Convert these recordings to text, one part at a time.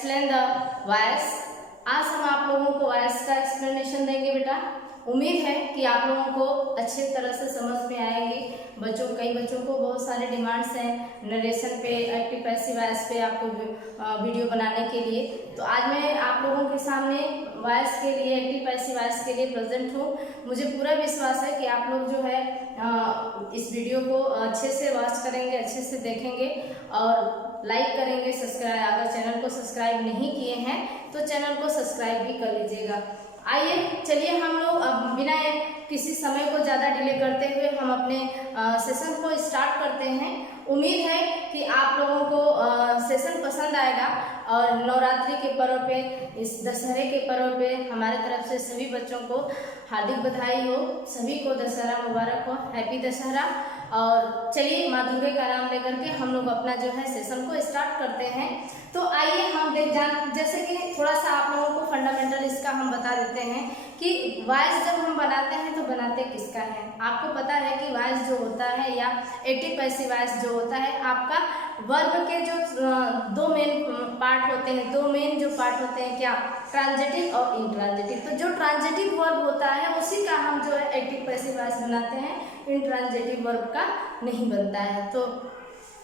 Explain the voice. आज हम आप लोगों को वॉइस का एक्सप्लेनेशन देंगे बेटा। उम्मीद है कि आप लोगों को अच्छी तरह से समझ में आएगी। कई बच्चों को बहुत सारे डिमांड्स हैं नरेशन पे, एक्टिव पैसिव वॉइस पे आपको वीडियो बनाने के लिए। तो आज मैं आप लोगों के सामने वॉइस के लिए, एक्टिव पैसिव वॉइस के लिए प्रेजेंट हूँ। मुझे पूरा विश्वास है कि आप लोग जो है इस वीडियो को अच्छे से वॉच करेंगे, अच्छे से देखेंगे और लाइक करेंगे। सब्सक्राइब, अगर चैनल को सब्सक्राइब नहीं किए हैं तो चैनल को सब्सक्राइब भी कर लीजिएगा। आइए चलिए हम लोग अब बिना किसी समय को ज़्यादा डिले करते हुए हम अपने सेशन को स्टार्ट करते हैं। उम्मीद है कि आप लोगों को सेशन पसंद आएगा और नवरात्रि के पर्व पे, इस दशहरे के पर्व पे हमारे तरफ से सभी बच्चों को हार्दिक बधाई हो। सभी को दशहरा मुबारक हो, हैप्पी दशहरा। और चलिए माँ दुर्गे का नाम लेकर के हम लोग अपना जो है सेशन को स्टार्ट करते हैं। तो आइए हम जैसे कि थोड़ा सा आप लोगों को फंडामेंटल इसका हम बता देते हैं कि वॉइस जब हम बनाते हैं तो बनाते किसका है। आपको पता है कि वॉइस जो होता है या एक्टिव पैसिव वॉइस जो होता है, आपका वर्ब के जो दो मेन पार्ट होते हैं, दो मेन जो पार्ट होते हैं, क्या, ट्रांजिटिव और इंट्रांजिटिव। तो जो ट्रांजिटिव वर्ब होता है उसी का हम जो है एक्टिव पैसिव वॉइस बनाते हैं, इंट्रांजिटिव वर्ब का नहीं बनता है। तो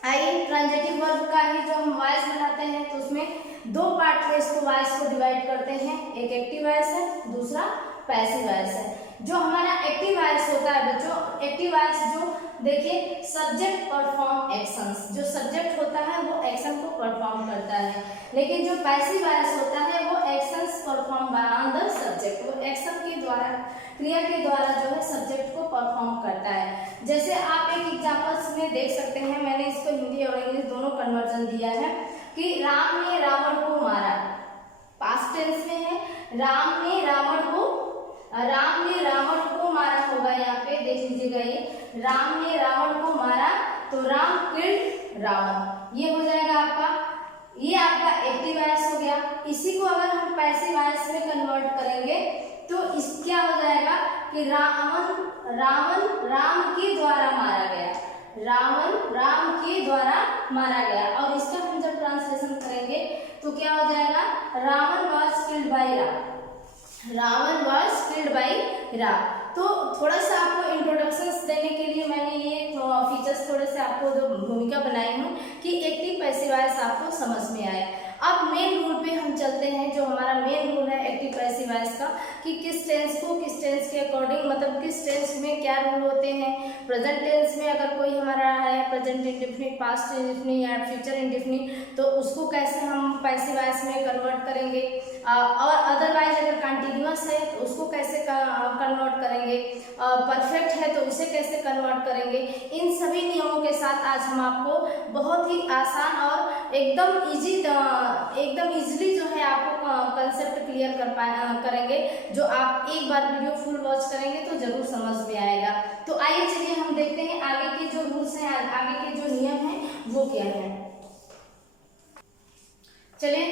आइए ट्रांजिटिव वर्ब का ही जो हम वॉइस बनाते हैं तो उसमें दो पार्ट में इसको वॉइस को डिवाइड करते हैं। एक एक्टिव वॉइस है, दूसरा पैसिव वॉइस है। जो हमारा एक्टिव वॉइस होता है बच्चों, एक्टिव वॉइस जो देखिए सब्जेक्ट परफॉर्म एक्शंस, जो सब्जेक्ट होता है वो एक्शन को परफॉर्म करता है। लेकिन जो पैसिव वॉइस होता है वो actions perform by the subject, वो एक्शन के द्वारा, क्रिया के द्वारा जो है सब्जेक्ट को परफॉर्म करता है। जैसे आप एक एग्जांपल्स में देख सकते हैं, मैंने इसको हिंदी और इंग्लिश दोनों कन्वर्जन दिया है कि राम ने रावण को मारा, पास्ट टेंस में है। राम ने रावण को मारा होगा, यहाँ पे देख लीजिएगा, ये राम ने रावण को मारा तो राम किल्ड रावण, ये हो जाएगा आपका, ये आपका एक्टिव वॉइस हो गया। इसी को अगर हम पैसिव वॉइस में कन्वर्ट करेंगे तो इस क्या हो जाएगा कि रावण राम के द्वारा मारा गया, रावण राम के द्वारा मारा गया। और इसका हम जब ट्रांसलेशन करेंगे तो क्या हो जाएगा, Ravan was killed by Ram, Ravan was killed by Ram. तो थोड़ा सा आपको इंट्रोडक्शंस देने के लिए मैंने ये फीचर्स थोड़े से आपको जो भूमिका बनाई हूँ कि एक्टिव पैसिव वॉइस आपको समझ में आए। अब मेन रूल पे हम चलते हैं, जो हमारा मेन रूल है एक्टिव पैसिव वॉइस का, कि किस टेंस को किस टेंस के अकॉर्डिंग, मतलब किस टेंस में क्या रूल होते हैं। प्रेजेंट टेंस में अगर कोई हमारा है प्रेजेंट इंडेफिनिट, पास्ट इंडेफिनिट या फ्यूचर इंडेफिनिट, तो उसको कैसे हम पैसिव वॉइस में कन्वर्ट करेंगे। और अदरवाइज अगर कंटिन्यूअस है तो उसको कैसे कन्वर्ट करेंगे, परफेक्ट है तो उसे कैसे कन्वर्ट करेंगे। इन सभी नियमों के साथ आज हम आपको बहुत ही आसान और एकदम इजीली जो है आपको कंसेप्ट क्लियर करेंगे, जो आप एक बार वीडियो फुल वॉच करेंगे तो जरूर समझ में आएगा। तो आइए चलिए हम देखते हैं आगे के जो रूल्स हैं, आगे के जो नियम हैं वो क्या है। चलिए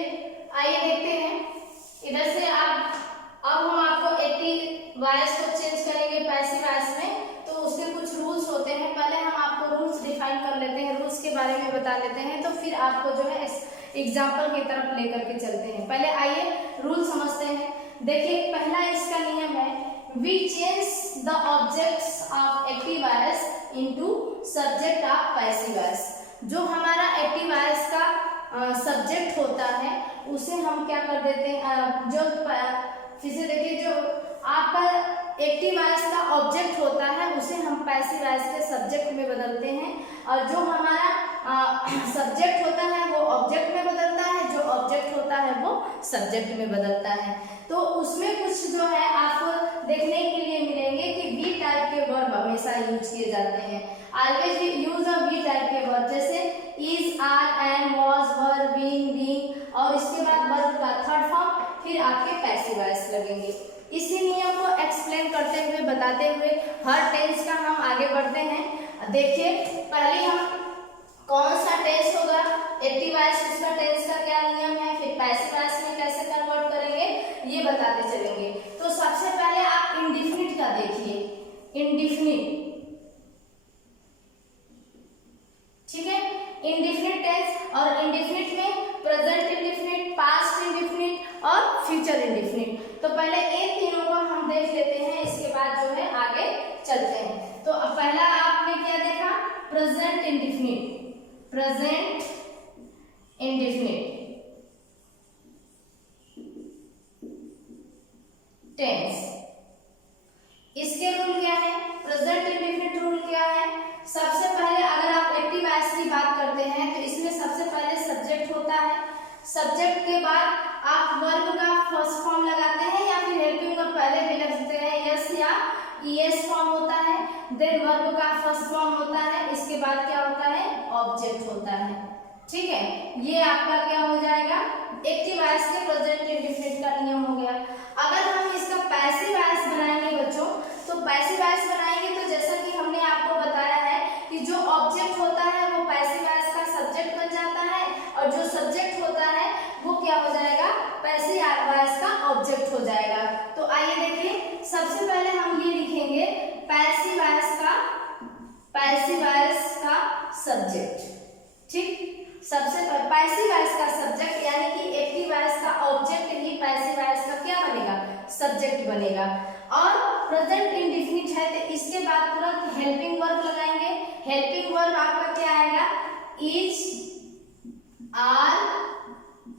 आइए देखते हैं। इधर से अब हम आपको एक्टिव वॉइस को चेंज करेंगे पैसिव वॉइस में, तो उसके कुछ रूल्स होते हैं। पहले हम आपको रूल्स डिफाइन कर लेते हैं, रूल्स के बारे में बता देते हैं, तो फिर आपको जो है एग्जाम्पल की तरफ लेकर के चलते हैं। पहले आइए रूल समझते हैं। देखिए पहला इसका नियम है, we change the objects of active voice into subject of passive voice. जो हमारा एक्टिव वॉइस का सब्जेक्ट होता है उसे हम क्या कर देते हैं, जो फिर से देखिए, जो आपका एक्टिव वॉइस का ऑब्जेक्ट होता है उसे हम पैसिव वॉइस के सब्जेक्ट में बदलते हैं, और जो हमारा सब्जेक्ट होता है वो ऑब्जेक्ट में बदलता है, जो ऑब्जेक्ट होता है वो सब्जेक्ट में बदलता है। तो उसमें कुछ जो है आपको देखने के लिए मिलेंगे कि वी टाइप के वर्ब हमेशा यूज किए जाते हैं। Always use a V type के वर्ब, जैसे is, are, am, was, were, being, और इसके बाद वर्ब का थर्ड फॉर्म, फिर आपके पैसिव वॉइस लगेंगे। इसी नियम को एक्सप्लेन करते हुए, बताते हुए हर टेंस का हम आगे बढ़ते हैं। देखिए पहले हम कौन सा टेंस होगा, एक्टिव वॉइस उसका टेंस का क्या नियम है, फिर पैसिव वॉइस में कैसे कन्वर्ट करेंगे ये बताते चलेंगे। तो सबसे पहले आप इंडेफिनिट का देखिए, इंडेफिनिट, ठीक है, इंडेफिनिट टेंस। और इंडेफिनिट में प्रेजेंट इंडेफिनिट, पास्ट चलते हैं। तो अब पहला आपने क्या देखा, present indefinite, present indefinite tense. इसके रूल क्या है, प्रेजेंट इंडेफिनिट रूल क्या है, सबसे पहले अगर आप एक्टिव वॉइस की बात करते हैं तो इसमें सबसे पहले सब्जेक्ट होता है, सब्जेक्ट के बाद आप वर्ब का फर्स्ट फॉर्म लगाते हैं या फिर हेल्पिंग वर्ब पहले भी लगते हैं, यस या ईएस फॉर्म होता है, देन वर्ब का फर्स्ट फॉर्म होता है, इसके बाद क्या होता है, ऑब्जेक्ट होता है। ठीक है, ये आपका क्या हो जाएगा, एक्टिव वॉइस के प्रेजेंट इंडेफिनिट का नियम हो गया। अगर हम इसका पैसिव वॉइस बनाएंगे बच्चों, तो पैसिव वॉइस बनाएंगे तो जैसा कि हमने आपको बताया है कि जो ऑब्जेक्ट होता है वो पैसिव वॉइस का सब्जेक्ट बन जाता है और जो सब्जेक्ट होता है वो क्या हो जाएगा, पैसिव वॉइस का ऑब्जेक्ट हो जाएगा। तो आइए देखिए, सबसे पहले हम ये लिखेंगे पैसिव वॉइस का सब्जेक्ट। ठीक, सबसे पैसिव वॉइस का सब्जेक्ट यानी कि एक्टिव वॉइस का ऑब्जेक्ट ही पैसिव वॉइस का क्या बनेगा, सब्जेक्ट बनेगा। और प्रेजेंट इंडेफिनिट है तो इसके बाद तुरंत हेल्पिंग वर्ब लगाएंगे। हेल्पिंग वर्ब आपका क्या आएगा, इज, आर,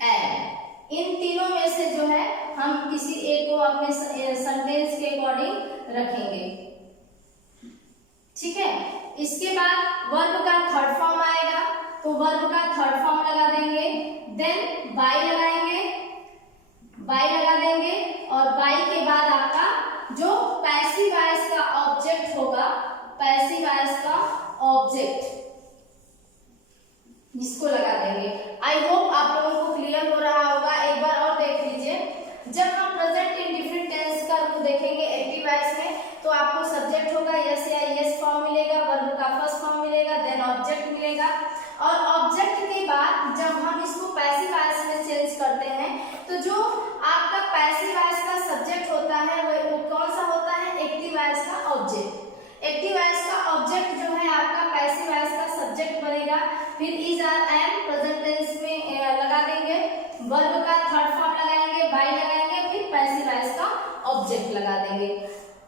एम। इन तीनों में से जो है हम किसी एक को अपने सेंटेंस के अकॉर्डिंग रखेंगे। ठीक है, इसके बाद वर्ब का थर्ड फॉर्म आएगा तो वर्ब का थर्ड फॉर्म लगा देंगे, देन बाय लगाएंगे, बाय लगा देंगे और बाय के बाद आपका जो पैसिव वॉइस का ऑब्जेक्ट होगा, पैसिव वॉइस का ऑब्जेक्ट इसको लगा देंगे। आई होप आप लोगों को क्लियर हो रहा होगा। एक बार और देख लीजिए, जब हम प्रेजेंट इंडेफिनिट टेंस का रूल देखेंगे एक्टिव वॉइस में तो आपको सब्जेक्ट होगा, यस या यस फॉर्म मिलेगा, वर्ब का फर्स्ट फॉर्म मिलेगा, देन ऑब्जेक्ट मिलेगा और ऑब्जेक्ट के बाद जब हम इसको पैसिव वॉइस में चेंज करते हैं तो जो आपका पैसिव वॉइस का सब्जेक्ट होता है वो कौन सा होता है, एक्टिव वॉइस का ऑब्जेक्ट। एक्टिव वॉइस का ऑब्जेक्ट जो है आपका पैसिव वॉइस का सब्जेक्ट बनेगा। फिर is, are, am present tense में लगा देंगे, वर्ब का थर्ड फॉर्म लगाएंगे, बाय लगाएंगे, फिर पैसिव वॉइस का ऑब्जेक्ट लगा देंगे।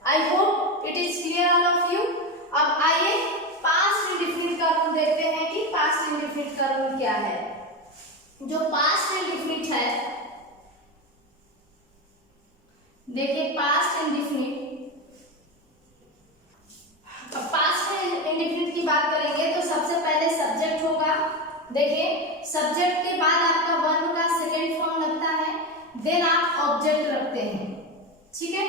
I hope it is clear all of you. अब आइए पास्ट इंडेफिनिट का रूल देखते हैं कि पास्ट इंडेफिनिट का रूल क्या है। जो पास्ट इंडेफिनिट है, देखिए पास्ट इंडेफिनिट, पास्ट इंडेफिनिट की बात करेंगे तो सबसे पहले सब्जेक्ट होगा। देखिए सब्जेक्ट के बाद आपका वर्ब का सेकेंड फॉर्म लगता है, देन आप ऑब्जेक्ट रखते हैं। ठीक है,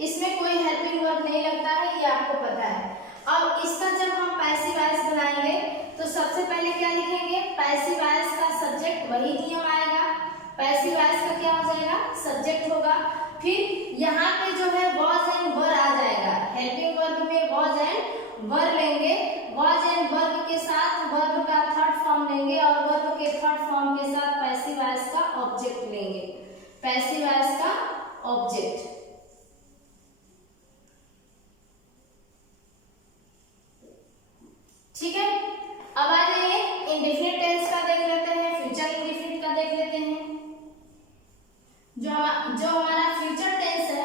इसमें कोई हेल्पिंग वर्ब नहीं लगता है, ये आपको पता है। अब इसका जब हम पैसिव वॉइस बनाएंगे तो सबसे पहले क्या लिखेंगे, पैसिव वॉइस का सब्जेक्ट, वही नियम आएगा, पैसिव वॉइस का क्या हो जाएगा, सब्जेक्ट होगा। फिर यहाँ पे जो है वॉज एंड वर आ जाएगा, हेल्पिंग वर्ब में वॉज एंड वर लेंगे, वॉज एंड वर्ब के साथ वर्ब का थर्ड फॉर्म लेंगे और वर्ब के थर्ड फॉर्म के साथ पैसिव वॉइस का ऑब्जेक्ट लेंगे, पैसिव वॉइस का ऑब्जेक्ट। ठीक है, अब आ जाइए इंडेफिनिट टेंस का देख लेते हैं, फ्यूचर इंडेफिनिट का देख लेते हैं। जो हमारा फ्यूचर टेंस है,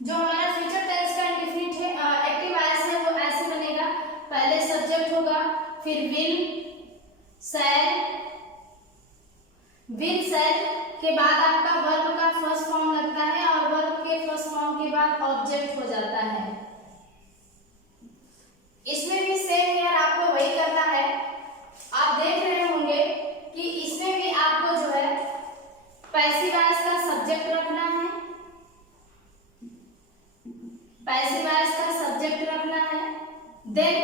जो हमारा फ्यूचर टेंस का इंडेफिनिट है, एक्टिव वॉइस है, वो ऐसे बनेगा, पहले सब्जेक्ट होगा, फिर विल, शैल, विल शैल के बाद आपका वर्ब का फर्स्ट फॉर्म लगता है और वर्ब के फर्स्ट फॉर्म के बाद ऑब्जेक्ट हो जाता है। इसमें भी सेम यार आपको वही करना है। आप देख रहे होंगे कि इसमें भी आपको जो है पैसिव वॉइस का सब्जेक्ट रखना है, पैसिव वॉइस का सब्जेक्ट रखना है, देन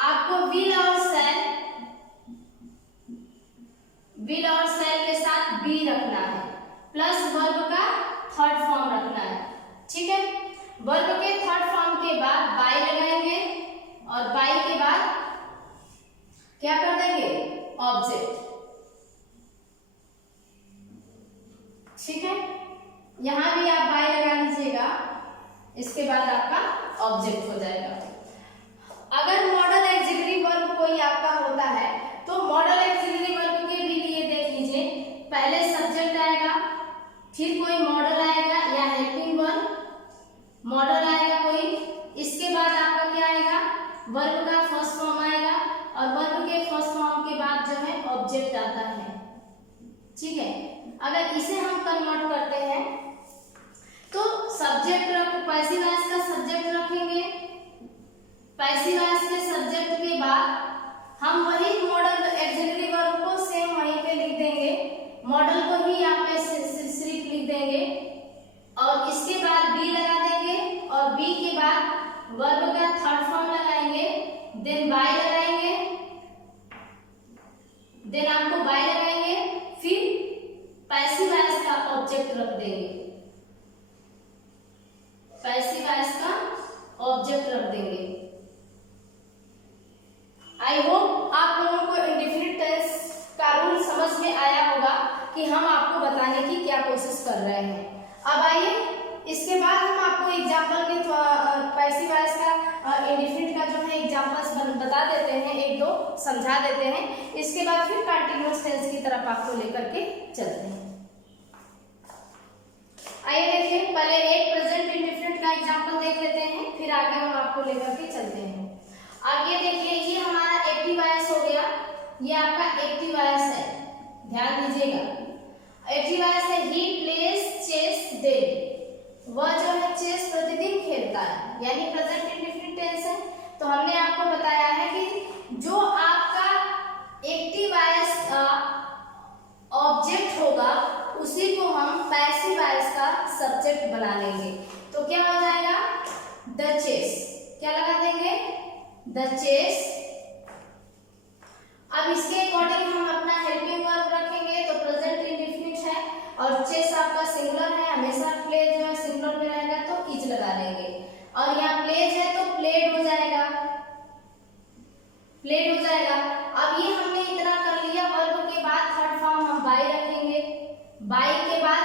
आपको विल और शैल, विल और शैल के साथ बी रखना है, प्लस वर्ब का थर्ड फॉर्म रखना है। ठीक है, वर्ब के थर्ड फॉर्म के बाद बाय लगाएंगे और बाय के बाद क्या कर देंगे, ऑब्जेक्ट। ठीक है, यहां भी आप बाय लगा लीजिएगा, इसके बाद आपका ऑब्जेक्ट हो जाएगा। अगर मॉडल एक्सिलरी वर्ब कोई आपका होता है तो मॉडल एक्सिलरी वर्ब के भी लिए देख लीजिए, ऑब्जेक्ट आता है। ठीक है, अगर इसे हम कन्वर्ट करते हैं तो सब्जेक्ट पैसिव वॉइस का सब्जेक्ट रखेंगे, पैसिव वॉइस के सब्जेक्ट के बाद हम वही मॉडल ऑक्सिलरी वर्ब को सेम वहीं पे लिख देंगे, मॉडल को ही यहाँ पे सिर्फ लिख देंगे और इसके बाद बी लगा देंगे और बी के बाद वर्ब का थर्ड फॉर्म लगाएंगे, देन बाय लगाएंगे, देन आपको बाय लगाएंगे, फिर पैसिव वॉइस का ऑब्जेक्ट रख देंगे, पैसिव वॉइस का ऑब्जेक्ट रख देंगे। आई होप आप लोगों को इंडेफिनिट टेंस का रूल समझ में आया होगा कि हम आपको बताने की क्या कोशिश कर रहे हैं। अब आइए इसके बाद हम आपको एग्जांपल के पैसिव वॉइस का इंडेफिनिट का जो है एग्जांपल्स बता देते हैं, एक दो समझा देते हैं, इसके बाद फिर कंटीन्यूअस टेंस की तरफ आपको लेकर के चलते हैं। आइए देखिए, पहले एक प्रेजेंट इंडेफिनिट का एग्जांपल देख लेते हैं, फिर आगे हम आपको लेकर के चलते हैं। आगे देखिए, ये हमारा एक्टिव वॉइस हो गया, ये आपका एक्टिव वॉइस है, ध्यान दीजिएगा। एक्टिव वॉइस है ही प्लेज चेस डेली, वह जो है चेस प्रतिदिन खेलता है, यानी प्रेजेंट इंडेफिनिट टेंस है। तो हमने आपको बताया है कि जो आपका एक्टिव वॉइस का ऑब्जेक्ट होगा उसी को हम पैसिव वॉइस का सब्जेक्ट बना लेंगे। तो क्या हो जाएगा, द चेस, क्या लगा देंगे, द चेस। अब इसके अकॉर्डिंग हम अपना हेल्पिंग वर्ब रखेंगे, तो प्रेजेंट इंडेफिनिट है और चेस आपका सिंगुलर है, हमेशा प्ले जो है सिंगुलर में रहेगा तो इज लगा देंगे, और यहाँ प्लेज है तो प्लेड हो जाएगा, प्लेड हो जाएगा। अब ये हमने इतना कर लिया, वर्ब के बाद थर्ड फॉर्म हम बाय रखेंगे, बाय के बाद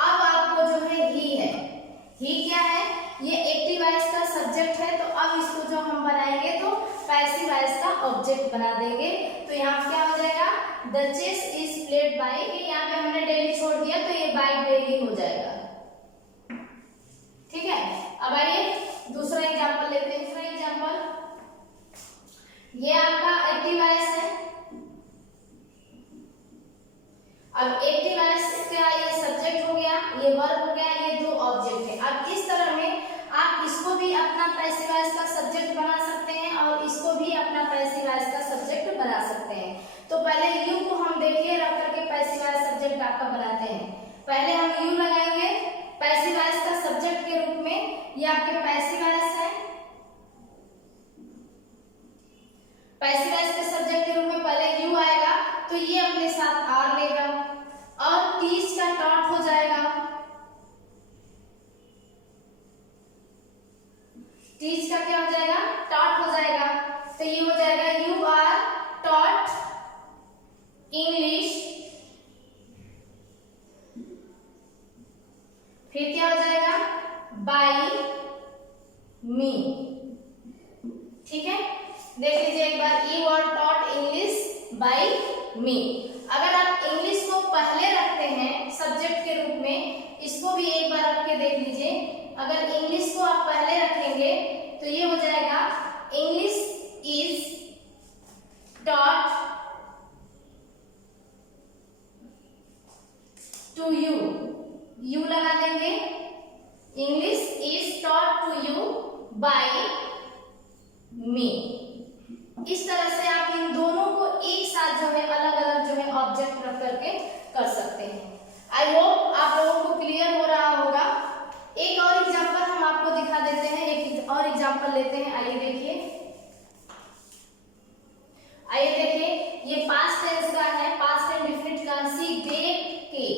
अब आपको जो है ही क्या है, ये एक्टिव वॉइस का सब्जेक्ट है, तो अब इसको जो हम बनाएंगे तो पैसिव वॉइस का ऑब्जेक्ट बना देंगे। तो यहाँ क्या हो जाएगा, the chess is played by, यहाँ पे हमने डेली छोड़ दिया तो ये बाय डेली हो जाएगा। ठीक है, अब आइए दूसरा एग्जांपल लेते हैं। दूसरा एग्जांपल, ये आपका एक्टिव वॉइस है। अब एक्टिव वॉइस का ये सब्जेक्ट हो गया, ये वर्ब हो गया, ये दो ऑब्जेक्ट है। अब इस तरह में आप इसको भी अपना पैसिव वॉइस का सब्जेक्ट बना सकते हैं और इसको भी अपना पैसिव वॉइस का सब्जेक्ट बना सकते हैं। तो पहले यू को हम देखिए रख करके पैसिव वॉइस सब्जेक्ट आपका बनाते हैं। पहले हम यू लगाएंगे पैसिव वॉइस का सब्जेक्ट के रूप में, ये आपके पैसिव वॉइस है, पैसिव वॉइस के सब्जेक्ट के रूप में पहले यू आएगा तो ये अपने साथ आर लेगा और टीच का टॉट हो जाएगा, टीच का क्या हो जाएगा, टॉट हो जाएगा। तो ये हो जाएगा यू आर टॉट इंग्लिश, फिर क्या हो जाएगा, बाय मी। ठीक है, देख लीजिए एक बार, you are taught English by me. अगर आप इंग्लिश को पहले रखते हैं सब्जेक्ट के रूप में, इसको भी एक बार रख के देख लीजिए। अगर इंग्लिश को आप पहले रखेंगे तो ये हो जाएगा English is taught to you, you लगा देंगे, English is taught to you by me. इस तरह से आप इन दोनों को एक साथ जो है अलग अलग जो है ऑब्जेक्ट रख करके कर सकते हैं। आई होप आप लोगों को क्लियर हो रहा होगा। एक और एग्जांपल हम आपको दिखा देते हैं, एक और एग्जांपल लेते हैं। आइए देखिए, आइए देखिए, ये पास्ट टेंस का है, पास्ट इंडेफिनिट का, सी बेक केक।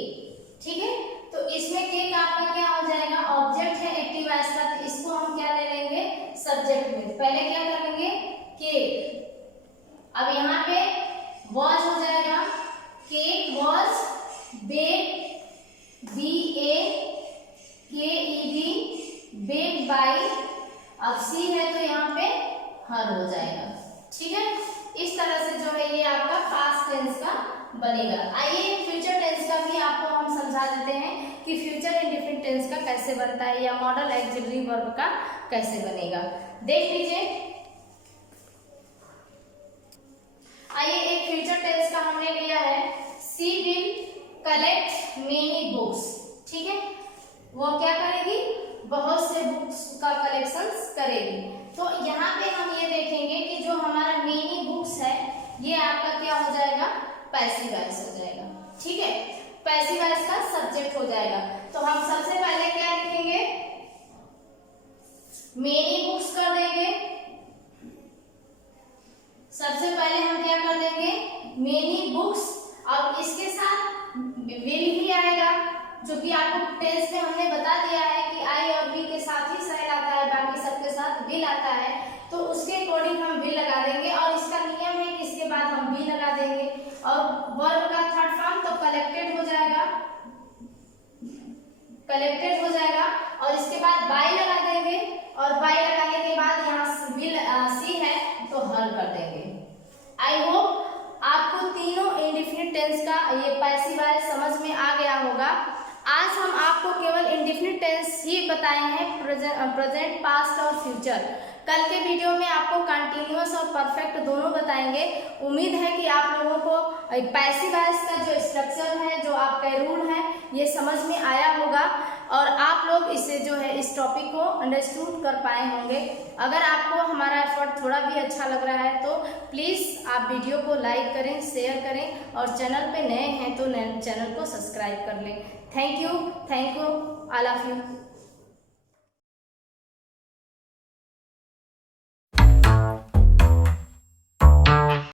ठीक है, तो इसमें केक आपका क्या हो जाएगा, ऑब्जेक्ट है एक्टिव वॉइस का, तो इसको हम क्या ले लेंगे, सब्जेक्ट में। पहले क्या करेंगे, केक। अब यहाँ पे वॉज हो जाएगा, cake was bake, BAKED, bake by. अब सी है तो यहाँ पे हर हो जाएगा। ठीक है, इस तरह से जो है ये आपका पास्ट टेंस का बनेगा। आइए फ्यूचर टेंस का भी आपको हम समझा देते हैं कि फ्यूचर इंडेफिनिट टेंस का कैसे बनता है या मॉडल ऑक्सिलरी वर्ब का कैसे बनेगा। देख लीजिए, आइए एक फ्यूचर टेंस का हमने लिया सी विल कलेक्ट मेनी बुक्स, ठीक है, वो क्या करेगी, बहुत से बुक्स का कलेक्शन करेगी। तो यहाँ पे हम ये देखेंगे कि जो हमारा मेनी बुक्स है ये आपका क्या हो जाएगा, पैसिव वॉइस हो जाएगा, ठीक है, पैसिव वॉइस का सब्जेक्ट हो जाएगा। तो हम सबसे पहले क्या लिखेंगे, मेनी बुक्स कर देंगे, सबसे पहले हम क्या कर देंगे, मेनी बुक्स। अब इसके साथ विल भी आएगा, जो कि आपको टेंस में हमने बता दिया है कि आई और बी के साथ ही शैल आता है, बाकी सबके साथ विल आता है, तो उसके अकॉर्डिंग हम विल लगा देंगे। और इसका नियम है कि इसके बाद हम बी लगा देंगे। और वर्ब का थर्ड फॉर्म तो कलेक्टेड हो जाएगा, कलेक्टेड हो जाएगा, और इसके बाद बाय लगा देंगे, और बाय लगाने के बाद यहाँ विल सी है तो हर कर देंगे। आई होप आपको तीनों इंडेफिनिट टेंस का ये पैसिव वॉइस समझ में आ गया होगा। आज हम आपको केवल इंडेफिनिट टेंस ही बताए हैं, प्रेजेंट, पास्ट और फ्यूचर। कल के वीडियो में आपको कंटिन्यूअस और परफेक्ट दोनों बताएंगे। उम्मीद है कि आप लोगों को पैसिव वॉइस का जो स्ट्रक्चर है, जो आपका रूल है, ये समझ में आया होगा और आप लोग इसे जो है इस टॉपिक को अंडरस्टूड कर पाए होंगे। अगर आपको हमारा एफर्ट थोड़ा भी अच्छा लग रहा है तो प्लीज़ आप वीडियो को लाइक करें, शेयर करें, और चैनल पे नए हैं तो चैनल को सब्सक्राइब कर लें। Thank you all of you.